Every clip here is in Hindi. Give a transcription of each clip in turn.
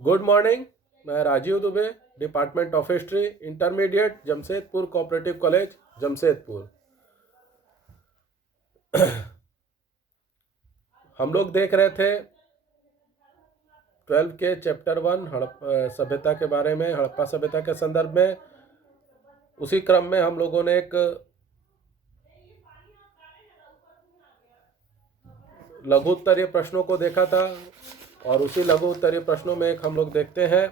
Good morning. मैं Rajeev Dubey, department of history, intermediate, Jamshedpur cooperative college, Jamshedpur. हम लोग देख रहे थे 12 के चैप्टर 1 सभ्यता के बारे में, हड़प्पा सभ्यता के संदर्भ में। उसी क्रम में हम लोगों ने एक लघु उत्तरीय प्रश्नों को देखा था, और उसी लघु उत्तरीय प्रश्नों में एक हम लोग देखते हैं,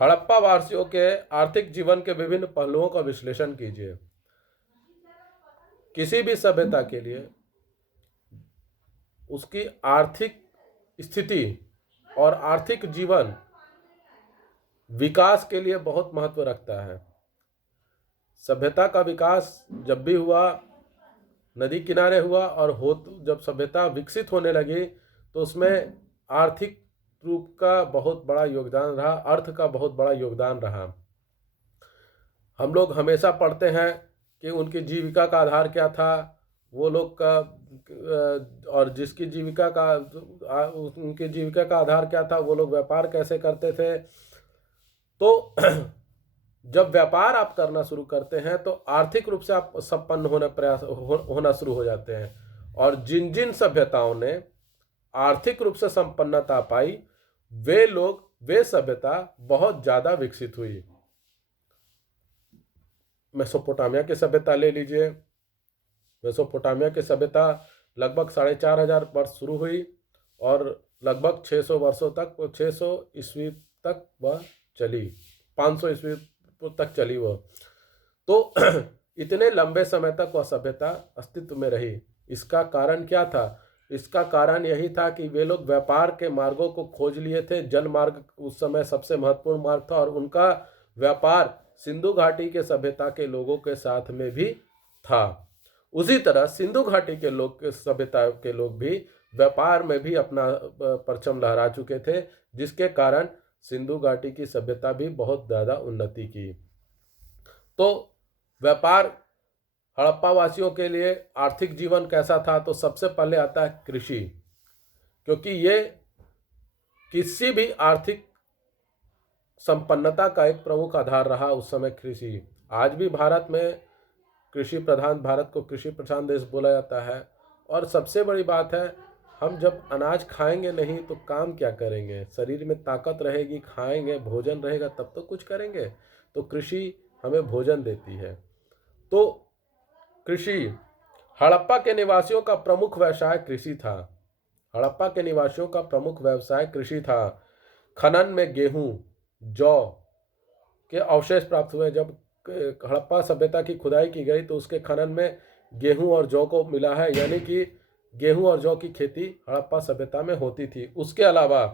हड़प्पा वासियों के आर्थिक जीवन के विभिन्न पहलुओं का विश्लेषण कीजिए। किसी भी सभ्यता के लिए उसकी आर्थिक स्थिति और आर्थिक जीवन विकास के लिए बहुत महत्व रखता है। सभ्यता का विकास जब भी हुआ, नदी किनारे हुआ, और जब सभ्यता विकसित होने लगी तो उसमें आर्थिक रूप का बहुत बड़ा योगदान रहा, अर्थ का बहुत बड़ा योगदान रहा। हम लोग हमेशा पढ़ते हैं कि उनकी जीविका का आधार क्या था, वो लोग का और जिसकी जीविका का उनकी जीविका का आधार क्या था, वो लोग व्यापार कैसे करते थे। तो जब व्यापार आप करना शुरू करते हैं तो आर्थिक रूप से आप संपन्न होना शुरू हो जाते हैं। और जिन जिन सभ्यताओं ने आर्थिक रूप से संपन्नता पाई, वे सभ्यता बहुत ज्यादा विकसित हुई। मेसोपोटामिया की सभ्यता ले लीजिए। मेसोपोटामिया की सभ्यता लगभग 4,500 वर्ष शुरू हुई और लगभग 600 वर्षों तक, 600 ईस्वी तक वह चली, 500 ईस्वी तक चली वह। तो इतने लंबे समय तक वह सभ्यता अस्तित्व में रही। इसका कारण क्या था? इसका कारण यही था कि वे लोग व्यापार के मार्गों को खोज लिए थे। जल मार्ग उस समय सबसे महत्वपूर्ण मार्ग था, और उनका व्यापार सिंधु घाटी के सभ्यता के लोगों के साथ में भी था। उसी तरह सिंधु घाटी के सभ्यता के लोग भी व्यापार में भी अपना परचम लहरा चुके थे, जिसके कारण सिंधु घाटी की सभ्यता भी बहुत ज़्यादा उन्नति की। तो व्यापार हड़प्पा वासियों के लिए आर्थिक जीवन कैसा था? तो सबसे पहले आता है कृषि, क्योंकि ये किसी भी आर्थिक संपन्नता का एक प्रमुख आधार रहा उस समय कृषि। आज भी भारत में भारत को कृषि प्रधान देश बोला जाता है। और सबसे बड़ी बात है, हम जब अनाज खाएंगे नहीं तो काम क्या करेंगे? शरीर में ताकत रहेगी, खाएंगे, भोजन रहेगा तब तो कुछ करेंगे। तो कृषि हमें भोजन देती है। तो कृषि, हड़प्पा के निवासियों का प्रमुख व्यवसाय कृषि था। हड़प्पा के निवासियों का प्रमुख व्यवसाय कृषि था। खनन में गेहूं, जौ के अवशेष प्राप्त हुए। जब हड़प्पा सभ्यता की खुदाई की गई तो उसके खनन में गेहूं और जौ को मिला है, यानी कि गेहूं और जौ की खेती हड़प्पा सभ्यता में होती थी। उसके अलावा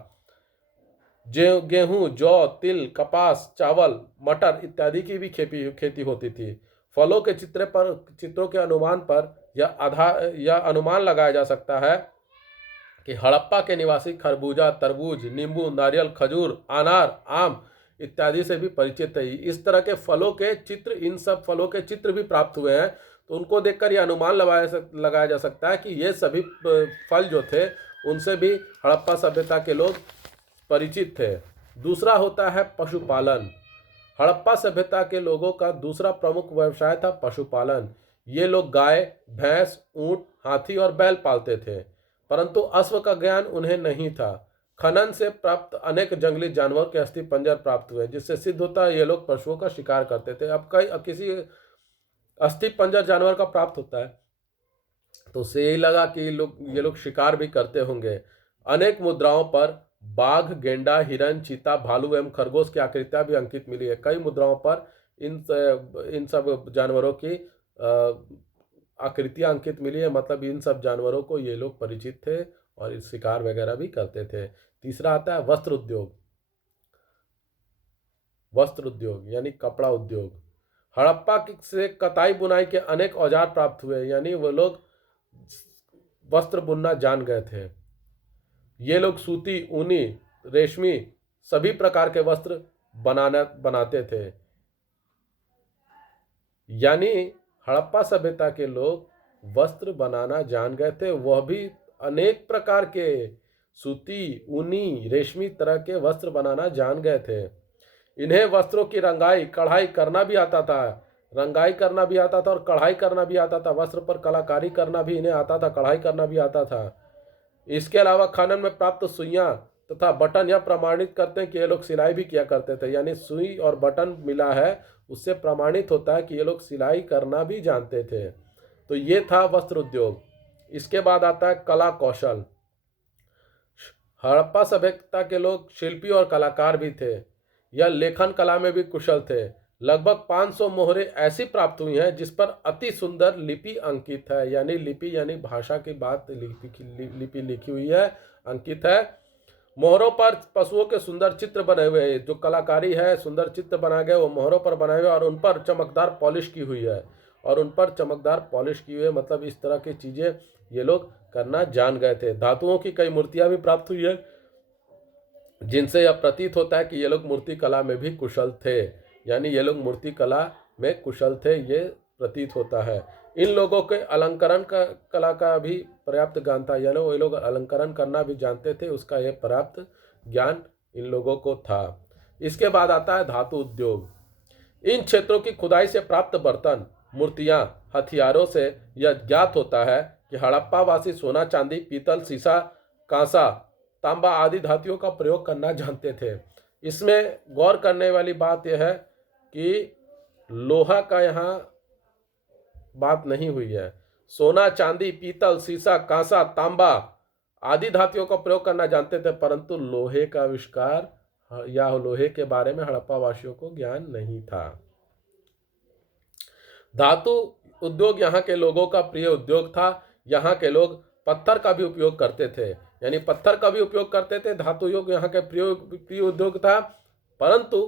गेहूं, जौ, तिल, कपास, चावल, मटर इत्यादि की भी खेती होती थी। फलों के चित्रों के अनुमान पर यह अनुमान लगाया जा सकता है कि हड़प्पा के निवासी खरबूजा, तरबूज, नींबू, नारियल, खजूर, अनार, आम इत्यादि से भी परिचित है। इस तरह के इन सब फलों के चित्र भी प्राप्त हुए हैं। तो उनको देखकर यह अनुमान लगाया जा सकता है कि ये सभी फल जो थे उनसे भी हड़प्पा सभ्यता के लोग परिचित थे। दूसरा होता है पशुपालन। हड़प्पा सभ्यता के लोगों का दूसरा प्रमुख व्यवसाय था पशुपालन। ये लोग गाय, भैंस, ऊंट, हाथी और बैल पालते थे, परंतु अश्व का ज्ञान उन्हें नहीं था। खनन से प्राप्त अनेक जंगली जानवर के अस्थि पंजर प्राप्त हुए, जिससे सिद्ध होता है ये लोग पशुओं का शिकार करते थे। अब किसी अस्थि पंजर जानवर का प्राप्त होता है तो उससे यही लगा कि ये लोग शिकार भी करते होंगे। अनेक मुद्राओं पर बाघ, गेंडा, हिरन, चीता, भालू एवं खरगोश की आकृतियां भी अंकित मिली है। कई मुद्राओं पर इन सब जानवरों की आकृतियां अंकित मिली है, मतलब इन सब जानवरों को ये लोग परिचित थे और इस शिकार वगैरह भी करते थे। तीसरा आता है वस्त्र उद्योग। वस्त्र उद्योग यानी कपड़ा उद्योग। हड़प्पा से कताई बुनाई के अनेक औजार प्राप्त हुए, यानी वो लोग वस्त्र बुनना जान गए थे। ये लोग सूती, ऊनी, रेशमी सभी प्रकार के वस्त्र बनाते थे। यानी हड़प्पा सभ्यता के लोग वस्त्र बनाना जान गए थे, वह भी अनेक प्रकार के सूती, ऊनी, रेशमी तरह के वस्त्र बनाना जान गए थे। इन्हें वस्त्रों की रंगाई कढ़ाई करना भी आता था। रंगाई करना भी आता था और कढ़ाई करना भी आता था। वस्त्र पर कलाकारी करना भी इन्हें आता था, कढ़ाई करना भी आता था। इसके अलावा खनन में प्राप्त सुइयां तथा बटन यह प्रमाणित करते हैं कि ये लोग सिलाई भी किया करते थे। यानी सुई और बटन मिला है, उससे प्रमाणित होता है कि ये लोग सिलाई करना भी जानते थे। तो ये था वस्त्र उद्योग। इसके बाद आता है कला कौशल। हड़प्पा सभ्यता के लोग शिल्पी और कलाकार भी थे। यह लेखन कला में भी कुशल थे। लगभग 500 मोहरें ऐसी प्राप्त हुई हैं जिस पर अति सुंदर लिपि अंकित है। यानी लिपि यानी भाषा की बात, लिपि लिखी हुई है, अंकित है। मोहरों पर पशुओं के सुंदर चित्र बने हुए हैं। जो कलाकारी है, सुंदर चित्र बनाए गए वो मोहरों पर बनाए हुए और उन पर चमकदार पॉलिश की हुई है। मतलब इस तरह की चीज़ें ये लोग करना जान गए थे। धातुओं की कई मूर्तियां भी प्राप्त हुई है जिनसे यह प्रतीत होता है कि ये लोग मूर्ति कला में भी कुशल थे। यानी ये लोग मूर्ति कला में कुशल थे, ये प्रतीत होता है। इन लोगों के अलंकरण कला का भी पर्याप्त ज्ञान था। यानी वो लोग अलंकरण करना भी जानते थे, उसका यह पर्याप्त ज्ञान इन लोगों को था। इसके बाद आता है धातु उद्योग। इन क्षेत्रों की खुदाई से प्राप्त बर्तन, मूर्तियां, हथियारों से यह ज्ञात होता है कि हड़प्पा वासी सोना, चांदी, पीतल, शीशा, कांसा, तांबा आदि धातुओं का प्रयोग करना जानते थे। इसमें गौर करने वाली बात यह है कि लोहा का यहाँ बात नहीं हुई है। सोना, चांदी, पीतल, शीशा, कांसा, तांबा आदि धातुओं का प्रयोग करना जानते थे, परंतु लोहे का आविष्कार या लोहे के बारे में हड़प्पा वासियों को ज्ञान नहीं था। धातु उद्योग यहाँ के लोगों का प्रिय उद्योग था। यहाँ के लोग पत्थर का भी उपयोग करते थे। यानी पत्थर का भी उपयोग करते थे। धातु योग यहाँ के प्रिय उद्योग था, परंतु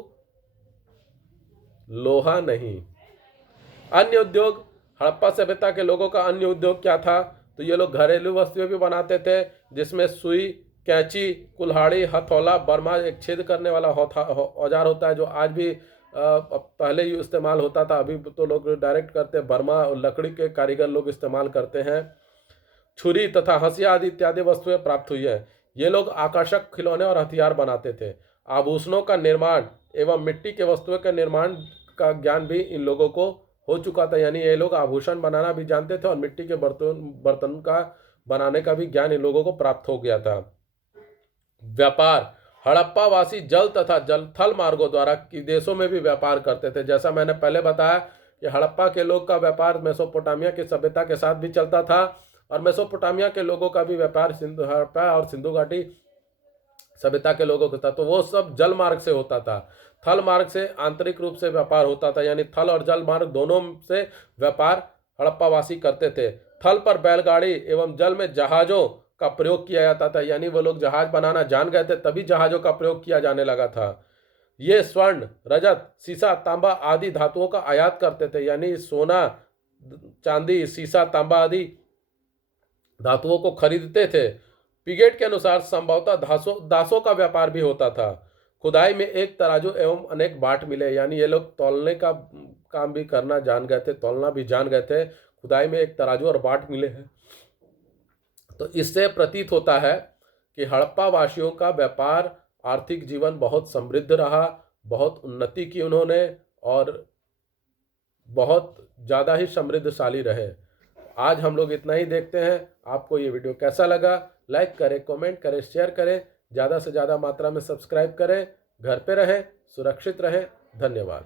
लोहा नहीं। अन्य उद्योग, हड़प्पा सभ्यता के लोगों का अन्य उद्योग क्या था? तो ये लोग घरेलू वस्तुएं भी बनाते थे, जिसमें सुई, कैंची, कुल्हाड़ी, हथौला, बर्मा एक छेद करने वाला औजार होता है जो आज भी पहले ही इस्तेमाल होता था, अभी तो लोग डायरेक्ट करते हैं। बर्मा और लकड़ी के कारीगर लोग इस्तेमाल करते हैं। छुरी तथा हंसिया आदि इत्यादि वस्तुएं प्राप्त हुई है। ये लोग आकर्षक खिलौने और हथियार बनाते थे। आभूषणों का निर्माण एवं मिट्टी के वस्तुओं के निर्माण का ज्ञान भी इन लोगों को हो चुका था। यानी ये लोग आभूषण बनाना भी जानते थे और मिट्टी के बर्तन का बनाने का भी ज्ञान इन लोगों को प्राप्त हो गया था। व्यापार, हड़प्पा वासी जल तथा थल मार्गों द्वारा की देशों में भी व्यापार करते थे। जैसा मैंने पहले बताया कि हड़प्पा के लोग का व्यापार मेसोपोटामिया की सभ्यता के साथ भी चलता था और मेसोपोटामिया के लोगों का भी व्यापार हड़प्पा और सिंधु घाटी सभ्यता के लोगों का था। तो वो सब जल मार्ग से होता था। थल मार्ग से आंतरिक रूप से व्यापार होता था। यानी थल और जल मार्ग दोनों से व्यापार हड़प्पावासी करते थे। थल पर बैलगाड़ी एवं जल में जहाजों का प्रयोग किया जाता था। यानी वो लोग जहाज बनाना जान गए थे, तभी जहाजों का प्रयोग किया जाने लगा था। ये स्वर्ण, रजत, शीशा, तांबा आदि धातुओं का आयात करते थे। यानी सोना, चांदी, शीशा, तांबा आदि धातुओं को खरीदते थे। पिगेट के अनुसार संभवतः दासों का व्यापार भी होता था। खुदाई में एक तराजू एवं अनेक बाट मिले। यानी ये लोग तौलने का काम भी करना जान गए थे, तौलना भी जान गए थे। खुदाई में एक तराजू और बाट मिले हैं। तो इससे प्रतीत होता है कि हड़प्पा वासियों का व्यापार, आर्थिक जीवन बहुत समृद्ध रहा, बहुत उन्नति की उन्होंने और बहुत ज़्यादा ही समृद्धशाली रहे। आज हम लोग इतना ही देखते हैं। आपको ये वीडियो कैसा लगा? लाइक करें, कमेंट करें, शेयर करें, ज़्यादा से ज़्यादा मात्रा में सब्सक्राइब करें। घर पे रहें, सुरक्षित रहें। धन्यवाद।